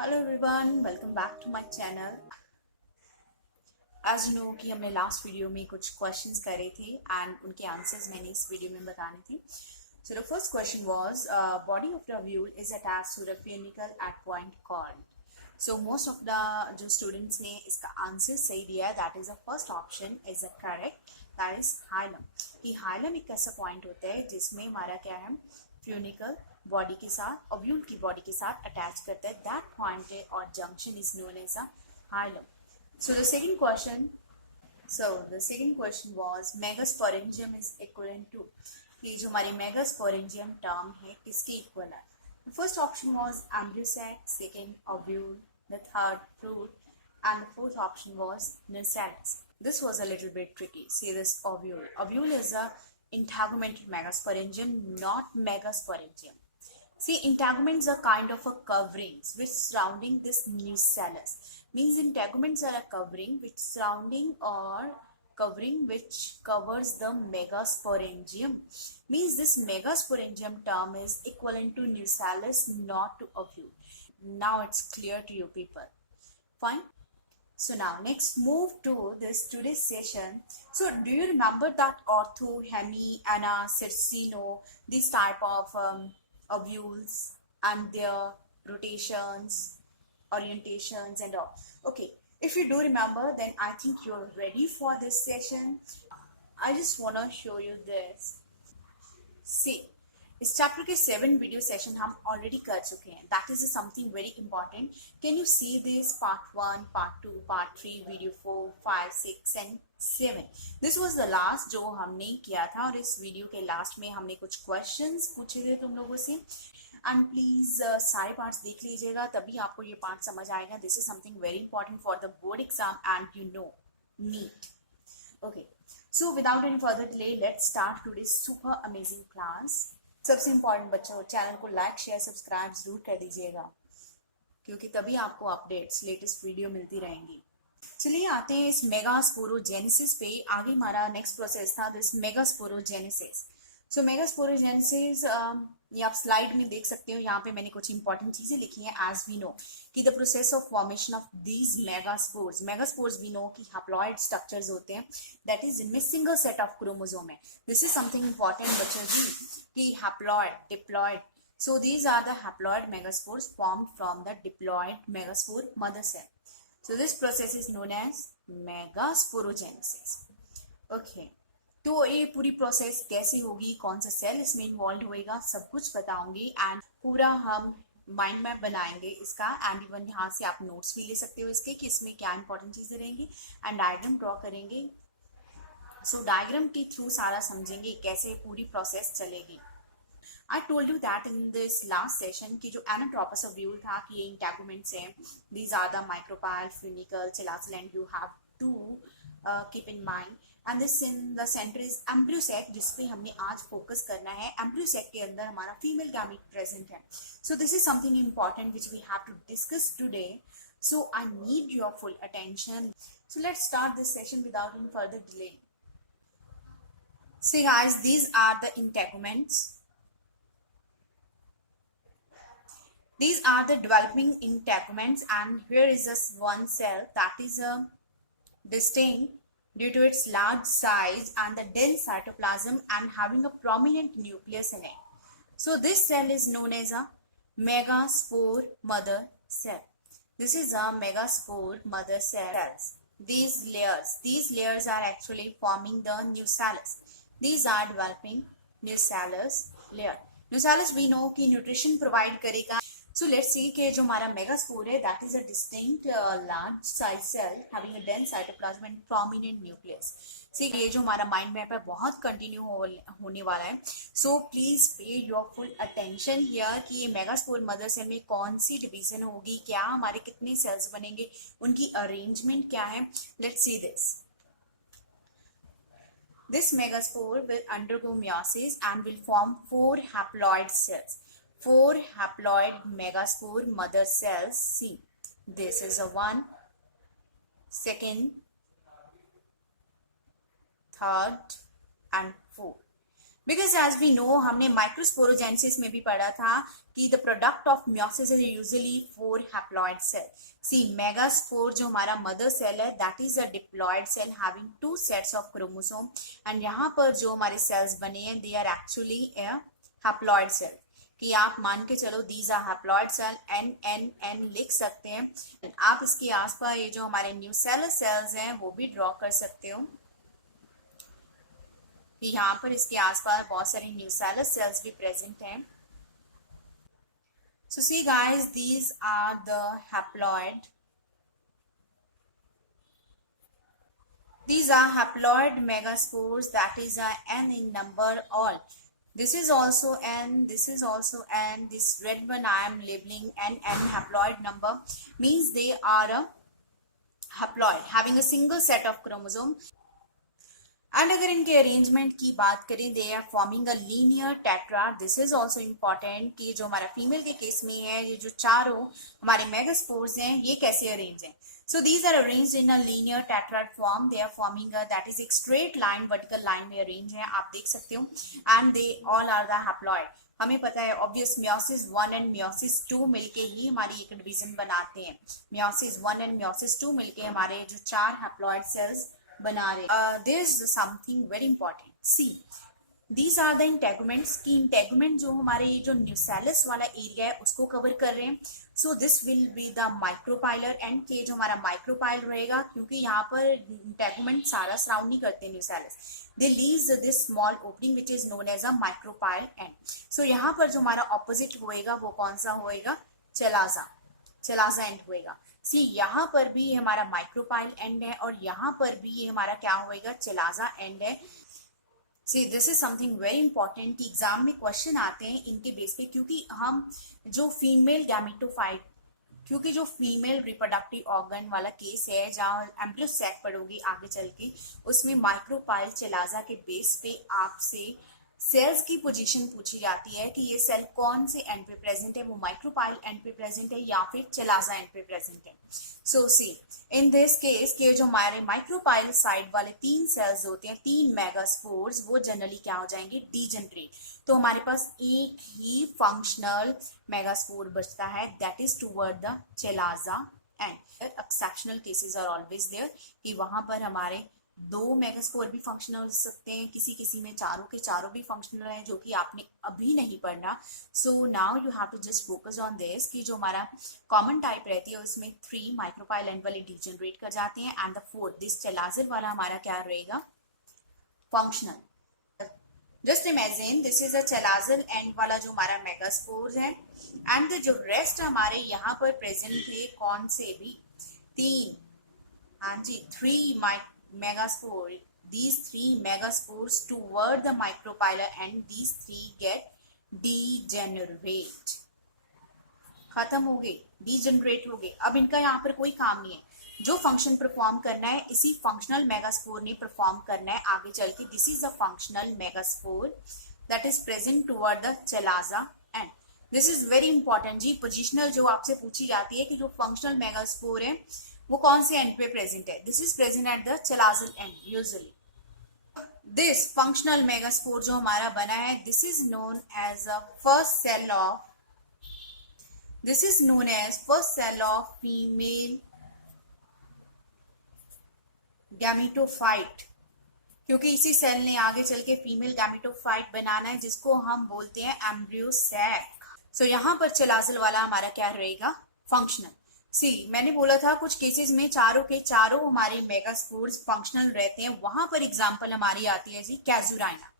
Hello everyone, welcome back to my channel. As you know कि हमने last video में कुछ क्वेश्चंस करे थे एंड उनके आंसर्स मैंने इस वीडियो में बताने थे। So the first question was body of the ovule is attached to the funicle at point called. So most of the जो स्टूडेंट्स ने इसका आंसर सही दिया है, that is the first option is a correct, that is hilum. कि hilum एक ऐसा point होता है जिसमें हमारा क्या है, फ्यूनिकल बॉडी के साथ ओव्यूल की बॉडी के साथ अटैच करता है, दैट पॉइंट और junction is known as a hilum. So the second question, was megasporangium is equivalent to, कि जो हमारी megasporangium term है किसके इक्वल है। The first option was ambrosiate, second ovule, the third fruit, and the fourth option was nucellus. This was a little bit tricky. See this ovule. Ovule is a integumented megasporangium, not megasporangium. See, integuments are kind of a coverings which surrounding this nucellus. Means integuments are a covering which surrounding or covering which covers the megasporangium. Means this megasporangium term is equivalent to nucellus, not to ovule. Now it's clear to you people. Fine. So now next move to this today's session. So do you remember that ortho, hemi, ana, circino, these type of ovules and their rotations, orientations and all. Okay, if you do remember, then I think you're ready for this session. I just want to show you this. See, इस chapter के 7 video session हम already कर चुके हैं, that is something very important. Can you see this part 1, part 2, part 3, video 4, 5, 6 and 7। This was the last जो हमने किया था, और इस वीडियो के लास्ट में हमने कुछ क्वेश्चंस पूछे थे तुम लोगों से। एंड प्लीज सारे पार्ट्स देख लीजिएगा, तभी आपको ये पार्ट समझ आएगा। This is something very important for the board exam and you know NEET. Okay, so without any further delay, let's start today's super amazing class. सबसे इम्पोर्टेंट बच्चों, चैनल को लाइक शेयर सब्सक्राइब जरूर कर दीजिएगा, क्योंकि तभी आपको अपडेट्स लेटेस्ट वीडियो मिलती रहेंगी। चलिए आते हैं इस मेगास्पोरोजेनेसिस पे। आगे हमारा नेक्स्ट प्रोसेस था दिस मेगास्पोरोजेनेसिस। सो मेगास्पोरोजेनेसिस ये आप स्लाइड में देख सकते हो, यहाँ पे मैंने कुछ इंपॉर्टेंट चीजें लिखी हैं। एज वी नो कि the process of formation of these megaspores we know कि हैप्लॉइड स्ट्रक्चर्स होते हैं, दैट इज इनमें सिंगल सेट ऑफ क्रोमोसोम है। दिस इज समथिंग इंपॉर्टेंट बच्चों जी, कि haploid, diploid. So these are the haploid megaspores formed from the diploid megaspore mother cell. So this process is known as megasporogenesis. Okay. तो ये पूरी process कैसे होगी, कौन सा सेल इसमें इन्वॉल्व होएगा, सब कुछ बताऊंगी। एंड पूरा हम माइंड मैप बनाएंगे इसका। एंड इवन यहाँ से आप नोट्स भी ले सकते हो इसके, कि इसमें क्या इंपॉर्टेंट चीजें रहेंगी, एंड डायग्राम ड्रॉ करेंगे। सो डायग्राम के थ्रू सारा समझेंगे कैसे पूरी प्रोसेस चलेगी। I told you that in this last session कि जो anatropous ovule था कि ये इंटेगुमेंट्स हैं, these are the micropyle, funicle, chelacil, and you have to keep in mind. And this in the center is embryosac, जिसपे हमने आज focus करना है। embryosac के अंदर हमारा फीमेल गैमेट प्रेजेंट है। So this is something important which we have to discuss today. So I need your full attention. So let's start this session without any further delay. See guys, these are the integuments. These are the developing integuments, and here is just one cell that is distinct due to its large size and the dense cytoplasm and having a prominent nucleus in it. So this cell is known as a megaspore mother cell. This is a megaspore mother cells. These layers are actually forming the nucellus. These are developing nucellus layer. Nucellus we know कि nutrition provide करेगा। So let's see कि जो हमारा megaspore है, that is a distinct large size cell having a dense cytoplasm and prominent nucleus. See, ये जो हमारा mind map है बहुत कंटिन्यू होने वाला है। So please pay your full attention here कि ये मेगास्पोर मदर सेल में कौन सी डिवीजन होगी, क्या हमारे कितने सेल्स बनेंगे, उनकी अरेंजमेंट क्या है। Let's see this. This megaspore will undergo meiosis and will form 4 haploid cells. 4 haploid megaspore mother cells. See, this is a 1, 2nd, 3rd, and 4th. Because as we know हमने microsporogenesis में भी पढ़ा था कि the product of meiosis is usually 4 haploid cell. See megaspore जो हमारा mother cell है that is a diploid cell having 2 sets of chromosome. And यहाँ पर जो हमारे सेल्स बने हैं they are actually a haploid cell. कि आप मान के चलो these are haploid cell, N N N लिख सकते हैं. आप इसके आसपास ये जो हमारे न्यूसेलर सेल्स हैं वो भी ड्रॉ कर सकते हो कि यहाँ पर इसके आसपास बहुत सारे न्यूसेलर सेल्स भी प्रेजेंट हैं. So see guys, these are the haploid. These are haploid megaspores, that is a n in number all. This is also n, this is also n. This red one I am labeling n haploid number means they are a haploid having a single set of chromosome. And अगर इनके arrangement की बात करें they are forming a linear tetrad. This is also important कि जो हमारा female के case में है ये जो चारों हमारे मेगास्पोर्स हैं ये कैसे अरेंज हैं. So these are arranged in a linear tetrad form. They are forming that is एक स्ट्रेट लाइन वर्टिकल लाइन में अरेंज है, आप देख सकते हो. And they all are the haploid. हमें पता है ऑब्वियस म्योसिस 1 एंड म्योसिस 2 मिलके ही हमारी एक डिवीजन बनाते हैं. म्योसिस 1 एंड म्योसिस 2 मिलके हमारे जो 4 हैप्लॉइड सेल्स बना रहे. There is something very important. See these are the integuments. की इंटेगुमेंट जो हमारे ये जो न्यूसेलस वाला एरिया है उसको कवर कर रहे हैं. So this will be the micropylar and के जो हमारा माइक्रोपाइल रहेगा क्योंकि यहाँ पर इंटेगुमेंट सारा सराउंड नहीं करते nucellus. They leaves this small opening which is known as a micropyle end. So यहाँ पर जो हमारा ऑपोजिट होएगा वो कौन सा होएगा, चलाजा. चलाजा एंड होएगा. सी यहाँ पर भी हमारा माइक्रोपाइल एंड है और यहाँ पर भी ये हमारा क्या होएगा, चलाजा एंड है. See this is something very important कि एग्जाम में क्वेश्चन आते हैं इनके बेस पे. क्योंकि हम जो फीमेल गैमेटोफाइट, क्योंकि जो फीमेल रिप्रोडक्टिव ऑर्गन वाला केस है जहाँ एम्ब्रियो सैक पढ़ोगे आगे चल के उसमें माइक्रोपाइल चलाजा के बेस पे आपसे सेल्स की पोजीशन पूछी जाती है कि ये सेल कौन से एंड पे प्रेजेंट है, वो माइक्रोपाइल एंड पे प्रेजेंट है या फिर चलाजा एंड पे प्रेजेंट है. So C in this case के जो हमारे माइक्रोपाइल साइड वाले 3 सेल्स होते हैं, 3 मेगास्पोर्स, वो जनरली क्या हो जाएंगे, डीजनरेट. तो हमारे पास एक ही फंक्शनल मेगास्पोर बचता है that is toward the chalazal end. Exceptional cases are always there कि वहां पर हमारे 2 मेगास्पोर भी फंक्शनल हो सकते हैं, किसी किसी में चारों के चारों भी फंक्शनल हैं जो कि आपने अभी नहीं पढ़ना. So now you have to just focus on this कि जो हमारा कॉमन टाइप रहती है उसमें 3 माइक्रोपाइल एंड वाले डीजनरेट कर जाते हैं एंड द 4th दिस चलाजल वाला हमारा क्या रहेगा, functional. Just imagine this is a chalazal end वाला जो हमारा मेगास्पोर है एंड जो रेस्ट हमारे यहाँ पर प्रेजेंट थे कौन से भी 3, हाँ जी 3 megaspore. These 3 megaspores toward the micropylar and these 3 get degenerate. खत्म हो गए, डीजनरेट हो गए. अब इनका यहाँ पर कोई काम नहीं है. जो फंक्शन परफॉर्म करना है इसी फंक्शनल मेगास्पोर ने परफॉर्म करना है आगे चल के. This is a functional megaspore that is present toward the chalazal end. This is very important जी. पोजिशनल जो आपसे पूछी जाती है कि जो फंक्शनल मेगास्पोर है वो कौन से एंड पे प्रेजेंट है. This is present at the chalazal end usually. This functional megaspore जो हमारा बना है this is known as a first cell of, this is known as first cell of female gametophyte. क्योंकि इसी सेल ने आगे चल के फीमेल गैमेटोफाइट बनाना है जिसको हम बोलते हैं एम्ब्रियो सैक. सो यहाँ पर चलाजल वाला हमारा क्या रहेगा, फंक्शनल. सी मैंने बोला था कुछ केसेस में चारों के चारों हमारे मेगास्पोर्स फंक्शनल रहते हैं. वहां पर एग्जांपल हमारी आती है जी कैजुराइना.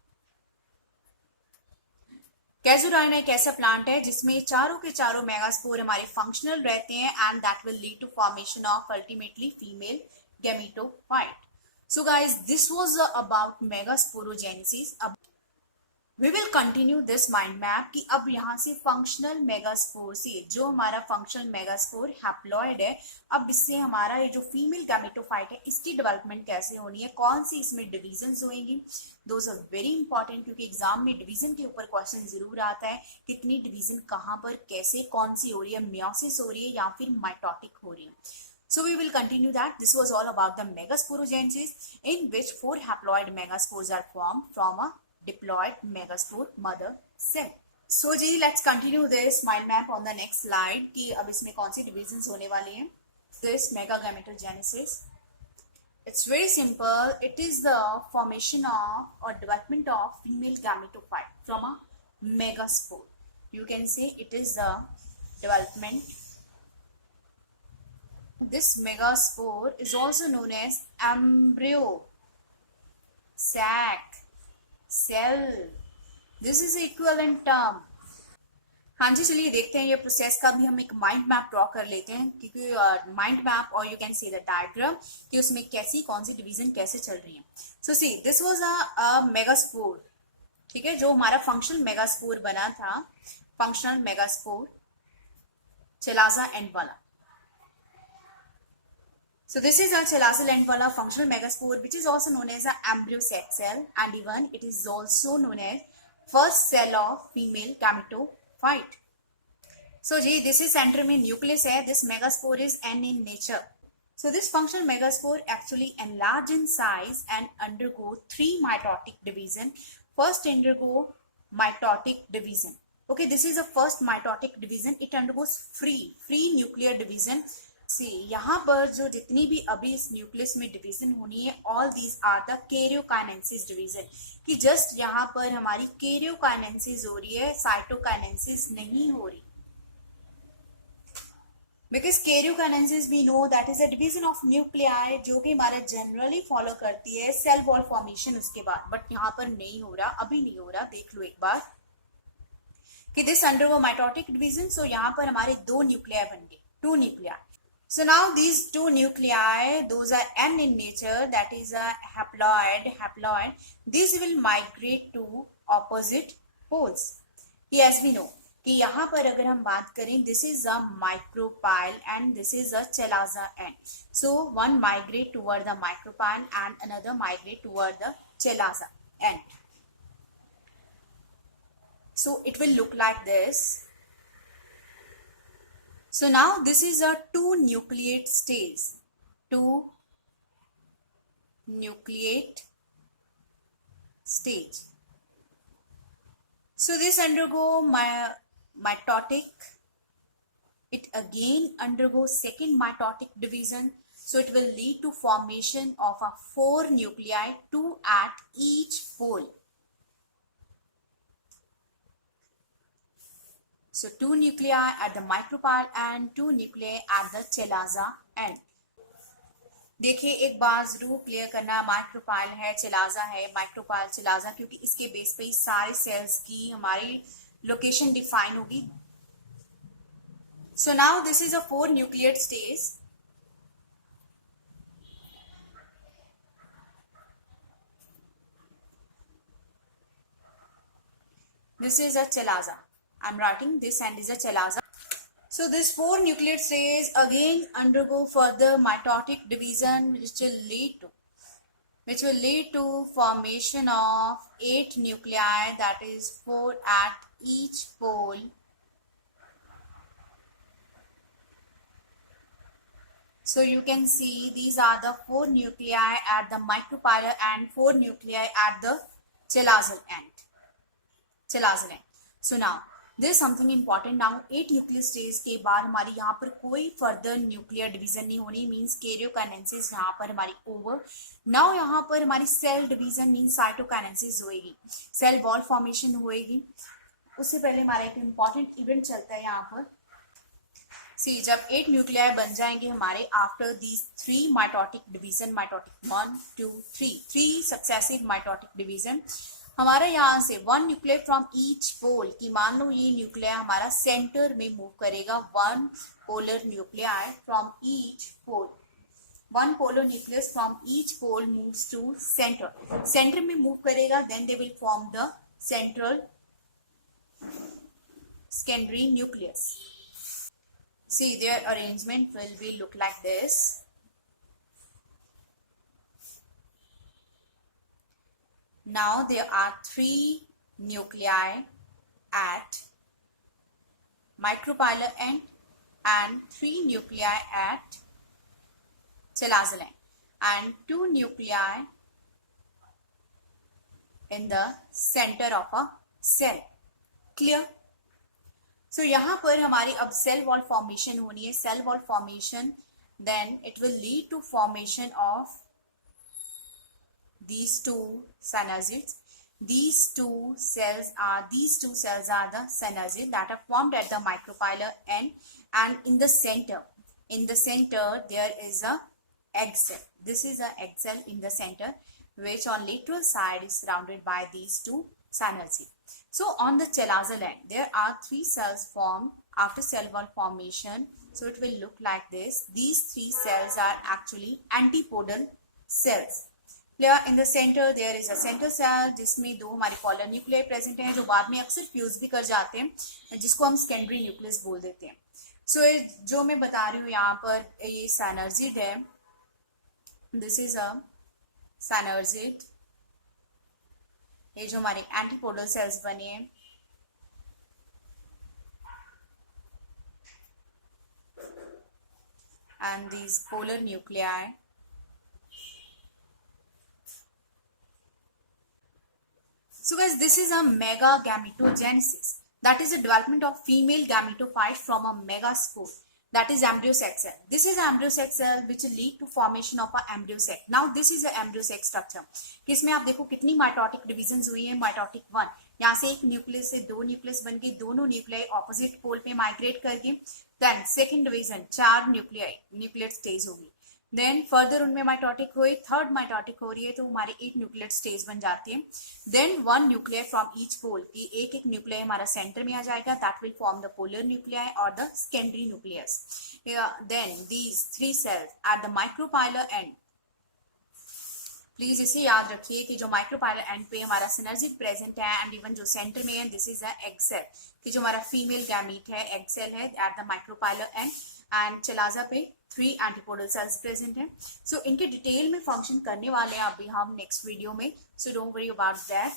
कैजुराइना एक ऐसा प्लांट है जिसमें चारों के चारों मेगास्पोर हमारे फंक्शनल रहते हैं and that will lead to formation of ultimately female gametophyte. So guys this was about megasporogenesis. अब we will continue this mind map कि अब यहाँ से फंक्शनल मेगास्पोर से जो हमारा फंक्शनल मेगास्पोर हैप्लॉइड है अब इससे हमारा ये जो फीमेल गैमेटोफाइट है इसकी डेवलपमेंट कैसे होनी है, कौन सी इसमें डिविजन्स होंगी. दोज आर वेरी इंपॉर्टेंट क्योंकि एग्जाम में डिवीजन के ऊपर क्वेश्चन जरूर आता है. कितनी डिवीजन कहाँ पर कैसे कौन सी हो रही है, म्योसिस हो रही है या फिर माइटोटिक हो रही है. So we will continue that. This was all about the megasporogenesis in which 4 haploid megaspores are formed from a diploid megaspore mother cell. So ji let's continue this mind map on the next slide कि अब इसमें कौन सी divisions होने वाली हैं. This megagametogenesis. It's very simple. It is the formation of or development of female gametophyte from a megaspore. You can say it is the development. This megaspore is also known as embryo, sac, cell. This is equivalent term. हाँ जी, चलिए देखते हैं ये process का भी हम एक mind map draw कर लेते हैं, क्योंकि माइंड मैप और you can see the diagram कि उसमें कैसी कौन सी डिवीजन कैसे चल रही है. So see this was a megaspore. ठीक है, जो हमारा फंक्शनल मेगास्पोर बना था, फंक्शनल मेगास्पोर चलाजा एंड वाला. So this is a chalaza end wala functional megaspore, which is also known as an embryo sac cell, and even it is also known as first cell of female gametophyte. So जी, this is center में nucleus है. This megaspore is N in nature. So this functional megaspore actually enlarge in size and undergo 3 mitotic division. First undergo mitotic division. Okay, this is the first mitotic division. It undergoes free nuclear division. सी यहाँ पर जो जितनी भी अभी इस nucleus में division होनी है, all these are the karyokinesis division. कि जस्ट यहाँ पर हमारी कैरियोकाइनेसिस हो रही है, साइटोकाइनेसिस नहीं हो रही. Because karyokinesis we know that is a division of nuclei, जो कि हमारे जनरली फॉलो करती है सेल वॉल फॉर्मेशन उसके बाद. बट यहाँ पर नहीं हो रहा, अभी नहीं हो रहा. देख लो एक बार कि दिस अंडरगो माइटोटिक डिवीजन. सो यहाँ पर हमारे 2 न्यूक्लियाई बन गए, 2 nuclei. So now these 2 nuclei, those are N in nature, that is a haploid. These will migrate to opposite poles. As we know कि यहाँ पर अगर हम बात करें, this is a micropyle and this is a chalaza end. So one migrate toward the micropyle and another migrate toward the chalaza end. So it will look like this. So now this is a 2 nucleate stage. 2 nucleate stage. So this undergo mitotic. It again undergoes second mitotic division. So it will lead to formation of a 4 nuclei, 2 at each pole. So 2 nuclei at the micropyle and 2 nuclei at the chalaza end. देखिए एक बार जरूर clear करना, micropyle है, chalaza है, micropyle chalaza, क्योंकि इसके base पे ही सारे सेल्स की हमारी लोकेशन डिफाइन होगी. So now this is a 4 nucleate stage. This is a chalaza. I'm writing this and is a chalaza. So this 4 nucleate stage again undergo further mitotic division, which will lead to formation of 8 nuclei, that is 4 at each pole. So you can see these are the 4 nuclei at the micropyle and 4 nuclei at the chalaza end. So now there is something important. Now 8 nuclear stage के बाद हमारी यहाँ पर कोई further nuclear division नहीं होनी, means karyokinesis यहाँ पर हमारी ओवर. नाउ यहाँ पर हमारी सेल डिवीजन मीन्स साइटोकाइनेसिस होएगी, सेल वॉल फॉर्मेशन होएगी. उससे पहले हमारा एक इम्पॉर्टेंट इवेंट चलता है यहाँ पर. सी जब 8 न्यूक्लियाई बन जाएंगे हमारे after these 3 mitotic division, mitotic 1 2 3 successive mitotic division, हमारा यहाँ से 1 न्यूक्लियर फ्रॉम ईच पोल, की मान लो ये न्यूक्लियर हमारा सेंटर में मूव करेगा. 1 polar nuclear from each pole, 1 polar nucleus from each pole moves to centre. Centre में मूव करेगा, then they will form the central secondary nucleus. See, their arrangement will be look like this. Now there are 3 nuclei at micropylar end and 3 nuclei at chalaza end and 2 nuclei in the center of a cell. Clear? So यहाँ पर हमारी अब cell wall formation होनी है. Cell wall formation, then it will lead to formation of these two synergids. These two cells are the synergid that are formed at the micropylar end, and in the center there is a egg cell. This is a egg cell in the center, which on lateral side is surrounded by these two synergids. So on the chelazal end, there are 3 cells formed after cell wall formation. So it will look like this. These 3 cells are actually antipodal cells. Clear? In the center there is a central cell जिसमें 2 हमारे polar nuclei present हैं जो बाद में अक्सर fuse भी कर जाते हैं, जिसको हम secondary nucleus बोल देते हैं. So जो मैं बता रही हूँ यहाँ पर ये synergid है. This is a synergid. ये जो हमारे antipodal cells बने हैं, and these polar nuclei. So guys, this is a megagametogenesis. That is the development of female gametophyte from a megaspore. That is embryo sac cell. This is embryo sac cell which will lead to formation of a embryo sac. Now this is a embryo sac structure. किसमें आप देखो कितनी mitotic divisions हुई है. Mitotic 1. यहाँ से एक nucleus से 2 न्यूक्लियस बन के दोनों न्यूक्लियाई ऑपोजिट पोल पे माइग्रेट करके then second division 4 nuclear stage होगी. देन फर्दर उनमें माइटोटिक हुए, थर्ड माइटोटिक हो रही है तो हमारे 8 न्यूक्लियर स्टेज बन जाते हैं. Then 1 nuclear from each pole की एक न्यूक्लियर हमारा सेंटर में आ जाएगा. That will form the polar nuclei और the secondary nucleus. Then these 3 cells at the micropylar end. Please इसे याद रखिए कि जो माइक्रोपाइलर एंड पे हमारा सिनर्जी प्रेजेंट है एंड इवन जो सेंटर में है this is a egg cell, कि जो हमारा फीमेल गैमीट है एग सेल है eight the micropylar and. And chalaza पे 3 एंटीपोडल सेल्स प्रेजेंट हैं. सो इनके डिटेल में फंक्शन करने वाले हैं अभी हम नेक्स्ट वीडियो में. So don't worry about that.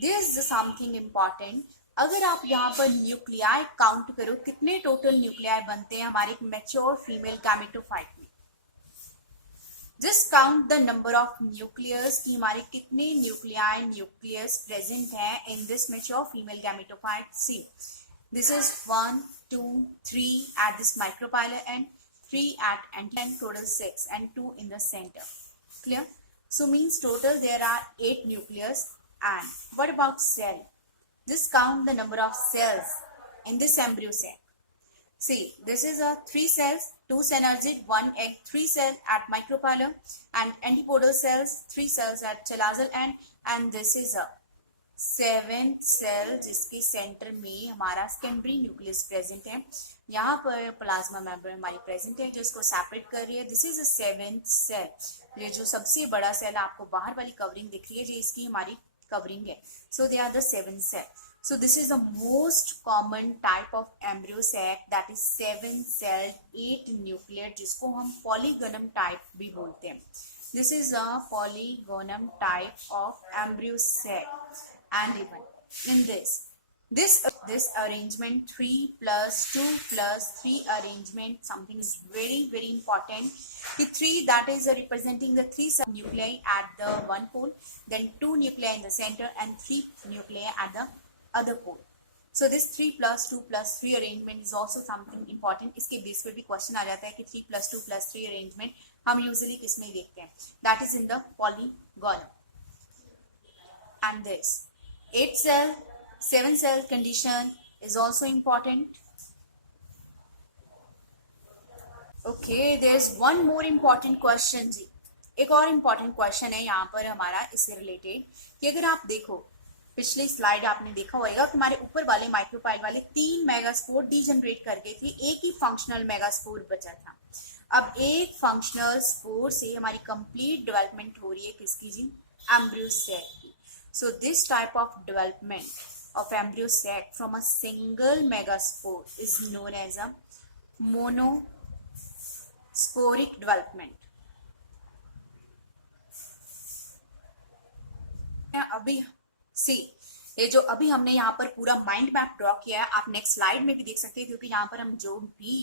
There is something important. अगर आप यहाँ पर न्यूक्लियाई काउंट करो कितने टोटल न्यूक्लियाई बनते हैं हमारे एक मैच्योर फीमेल गैमेटोफाइट में. Just count the number of nucleus कि हमारे कितने न्यूक्लियस प्रेजेंट है in this mature female gametophyte. See this is 1 2 3 at this micropylar end, 3 at end, total 6 and 2 in the center. Clear? So means total there are 8 nucleus. And what about cell? Just count the number of cells in this embryo sac. See, this is a 3 cells, 2 synergid, 1 egg, 3 cells at micropylar and antipodal cells, 3 cells at chelazal end, and this is a 7th cell जिसके centre में हमारा secondary nucleus present है. यहाँ पर plasma membrane हमारी present है जो इसको सेपरेट कर रही है. This is a 7th cell. ये जो सबसे बड़ा सेल आपको बाहर वाली कवरिंग दिख रही है ये इसकी हमारी कवरिंग है. So they are the 7th cell. So this is the most common type of embryo sac that is 7 cell 8 nuclear, जिसको हम पॉलीगोनम टाइप भी बोलते हैं. This is a polygonum type of embryo sac. And even in this arrangement 3 plus 2 plus 3 arrangement, something is very important. The 3 that is representing the 3 nuclei at the one pole, then 2 nuclei in the center and 3 nuclei at the other pole. So this 3 plus 2 plus 3 arrangement is also something important. इसके base पे भी question आ जाता है कि 3 plus 2 plus 3 arrangement हम usually किस में देखते हैं. That is in the polygonum. And this 8 cell 7 cell condition is also important. Okay, there is one more important question जी. एक और important question है यहाँ पर हमारा इससे रिलेटेड कि अगर आप देखो पिछली स्लाइड आपने देखा होगा कि हमारे ऊपर वाले माइक्रोपाइल वाले 3 मेगास्पोर डीजनरेट कर गए थे, एक ही फंक्शनल मेगास्पोर बचा था. अब एक फंक्शनल स्पोर से हमारी कंप्लीट डेवलपमेंट हो रही है किसकी जी? एम्ब्रियो सेक की. So this type of development of embryo sac from a single megaspore is known as a monosporic development. अभी see, ये जो अभी हमने यहाँ पर पूरा माइंड मैप ड्रॉ किया है आप नेक्स्ट स्लाइड में भी देख सकते हैं, क्योंकि यहाँ पर हम जो भी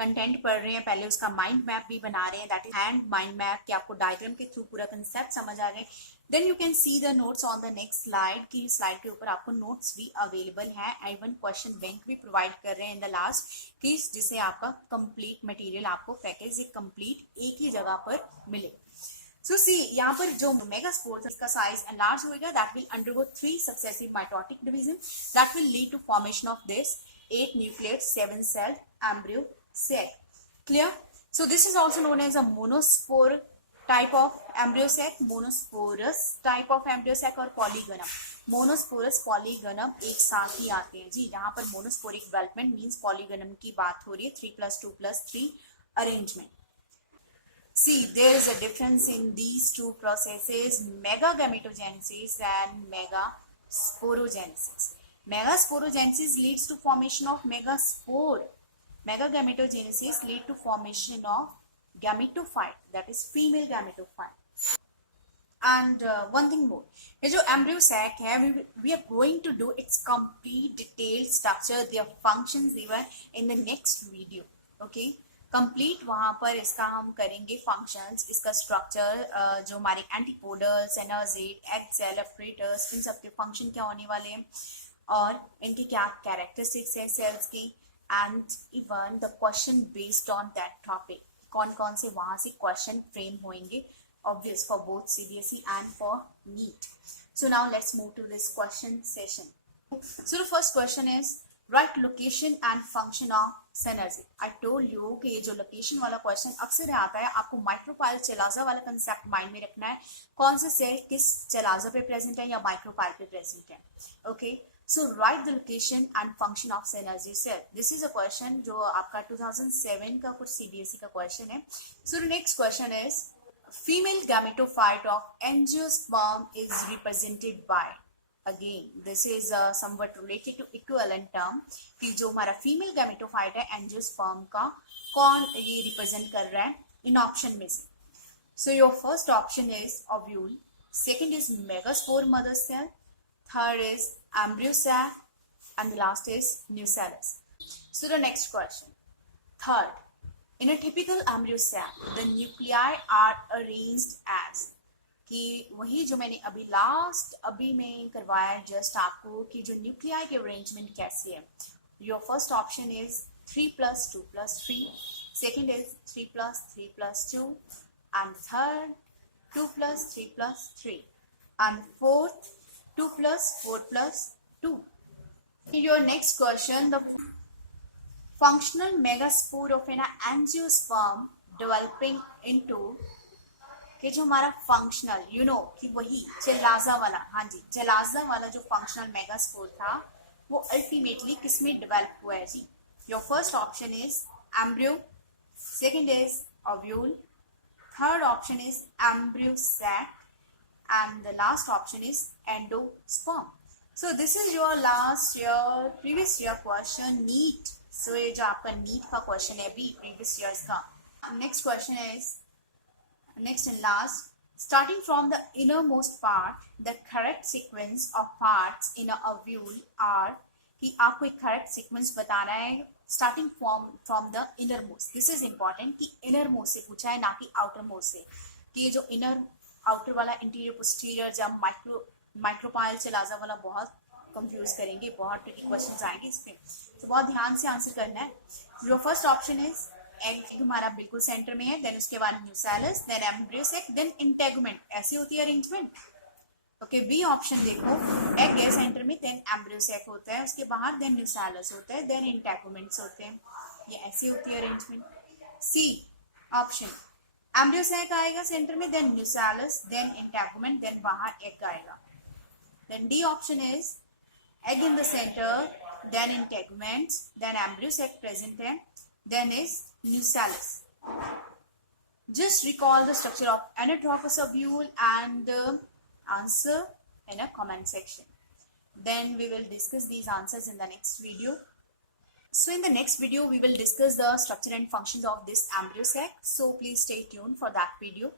कंटेंट पढ़ रहे हैं, पहले उसका माइंड मैप भी बना रहे हैं, that is hand mind map, कि आपको डायग्राम के थ्रू पूरा कंसेप्ट समझ आ गए, then you can see the notes on the next slide, की स्लाइड के ऊपर आपको नोट्स भी अवेलेबल है, इवन क्वेश्चन बैंक भी प्रोवाइड कर रहे हैं इन द लास्ट, कि जिससे आपका कंप्लीट मटेरियल आपको पैकेज एक कंप्लीट एक ही जगह पर मिले। सो सी यहाँ पर जो मेगास्पोर इसका साइज एनलार्ज होएगा, that will undergo 3 successive mitotic division that will lead to formation of this 8 nucleate 7 cell embryo sac. Clear? So this is also known as a monospore type of embryo sac, monosporous type of embryo sac और polygonum. Monosporous polygonum एक साथ ही आते हैं जी, जहां पर monosporic development means polygonum की बात हो रही है, 3+2+3 arrangement. See, there is a difference in these two processes, megagametogenesis and megasporogenesis. Megasporogenesis leads to formation of megaspore. Megagametogenesis lead to formation of gametophyte, that is female gametophyte. And one thing more, ये जो embryo sac है, we are going to do its complete detailed structure, their functions even in the next video. Okay, complete वहां पर इसका हम करेंगे functions, इसका structure, जो हमारे एंटीपोडल्स, एनर्जेट, एग सेल, अपरेटर्स, इन सब के फंक्शन क्या होने वाले हैं और इनके क्या कैरेक्टरिस्टिक्स है सेल्स की, and even the question based on that topic, कौन कौन से वहां से क्वेश्चन फ्रेम होंगे, obvious for both CBSE and for NEET. So now let's move to this question session. So the first question is right location and function of synergids. I told you कि ये जो location वाला question अक्सर आता है, आपको micropyle चेलाजा वाला concept mind में रखना है, कौन से सेल किस चेलाजा पे प्रेजेंट है या माइक्रोपाइल पे प्रेजेंट है. Okay, so write the location and function of synergy cell. This is a question जो आपका 2007 का कुछ CBSE का question है. So the next question is female gametophyte of angiosperm is represented by. Again, this is somewhat related to equivalent term, कि जो हमारा female gametophyte है angiosperm का, कौन ये represent कर रहा है इन option में से. So your first option is ovule, second is megaspore mother cell, third is embryo sac, and the last is nucellus. So the next question. Third, in a typical embryo sac, the nuclei are arranged as, कि वही जो मैंने अभी में करवाया just आपको, कि जो न्यूक्लियाई के अरेंजमेंट कैसे है. Your first option is 3+2+3, second is 3+3+2, and third 2+3+3, and fourth 2+4+2. Your next question, the functional megaspore of an angiosperm developing into, कि जो हमारा फंक्शनल कि वही चेलाजा वाला, हाँ जी, चेलाजा वाला जो फंक्शनल मेगास्पोर था वो अल्टीमेटली किसमें डेवलप हुआ है जी. Your first option is embryo, second is ovule, third option is embryo sac, and the last option is endosperm. So this is your last year previous year question NEET. So ये जो आपका NEET का question है अभी previous years का. Next question is next and last, starting from the innermost part, the correct sequence of parts in a ovule are, कि आपको एक correct sequence बताना है starting from the innermost. This is important कि innermost से पूछा है, ना कि outermost से, कि ये जो inner आउटर वाला इंटीरियर पोस्टीरियर जब माइक्रोपाइल चेलाजा वाला बहुत कंफ्यूज करेंगे, बहुत ट्रिकी क्वेश्चंस आएंगे इस पे, तो बहुत ध्यान से आंसर करना है. जो फर्स्ट ऑप्शन इज एग हमारा बिल्कुल सेंटर में है, देन उसके बाद nucellus, then embryo sac, then integument. ऐसी होती है अरेंजमेंट. ओके, बी ऑप्शन देखो, एग है सेंटर में, देन एम्ब्रियो सैक होता है, उसके बाहर देन न्यूसेलस होता है, देन इंटेगुमेंट्स होते हैं. ये ऐसी होती है arrangement. C option, embryo sac आएगा सेंटर में, then nucellus, then integument, then बाहर एग आएगा. Then D option is egg in the center, then integuments, then embryo sac present है, then is nucellus. Just recall the structure of anatropous ovule and answer in a comment section. Then we will discuss these answers in the next video. So in the next video, we will discuss the structure and functions of this embryo sac. So please stay tuned for that video.